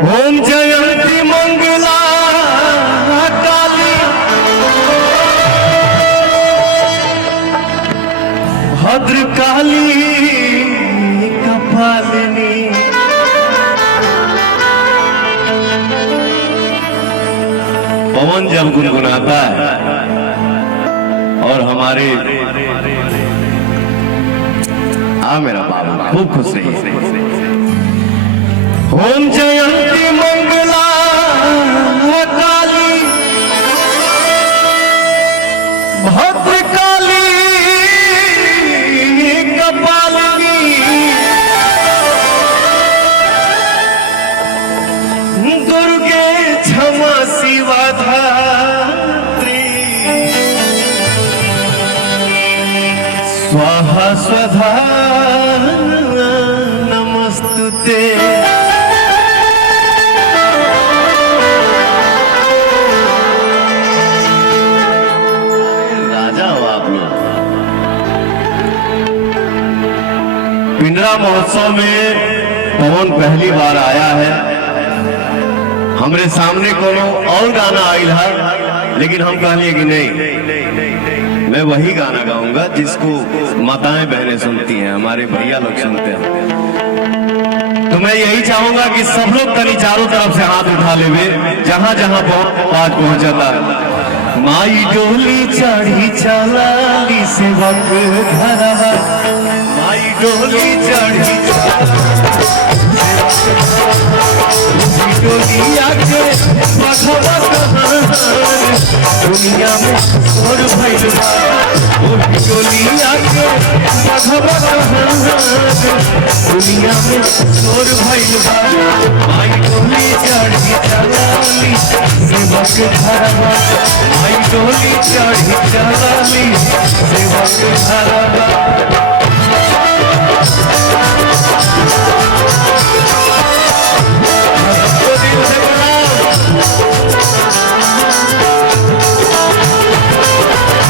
ओम जयंती मंगला काली भद्र काली कपालिनी पवन जब गुनगुनाता है और हमारे मेरा बाबा खूब खुश रही। ओम जयंती मंगला काली भद्र काली कपालिनी दुर्गे क्षमा शिवा धात्री स्वाहा स्वधा नमस्तुते। पिंडरा महोत्सव में पवन पहली बार आया है। हमरे सामने कोनो और गाना आयल है, लेकिन हम कहलिए कि नहीं, मैं वही गाना गाऊंगा जिसको माताएं बहनें सुनती हैं, हमारे भैया लोग सुनते हैं। तो मैं यही चाहूंगा कि सब लोग तनी चारों तरफ से हाथ उठा लेवे, जहां जहां आज पहुंचता। माई डोली चढ़ी चलाली सेवक घरवा, माई डोली चढ़ी डोलिया के बढ़वा दुनिया में और भइल डोलिया के बढ़वा दुनिया में और भइल माई डोली चढ़ी चलाली सेवक घरवा, माई डोली चढ़ी चलाली सेवक घरवा।